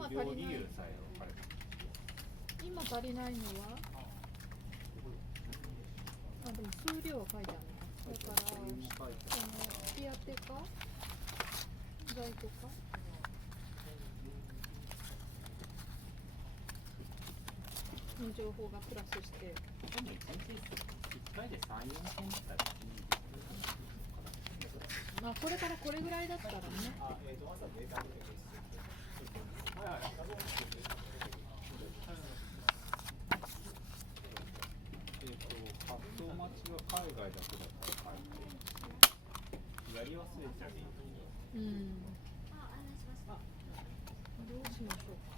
今足りない。今足りないのは？あ、でも数量は書いてあるの。だからこの日当てか材とか。の情報がプラスして。1回で3、4件だったらいい。まあこれからこれぐらいだったらね。発送待ちが海外だけだったらやり忘れちゃう。うん。どうしましょうか。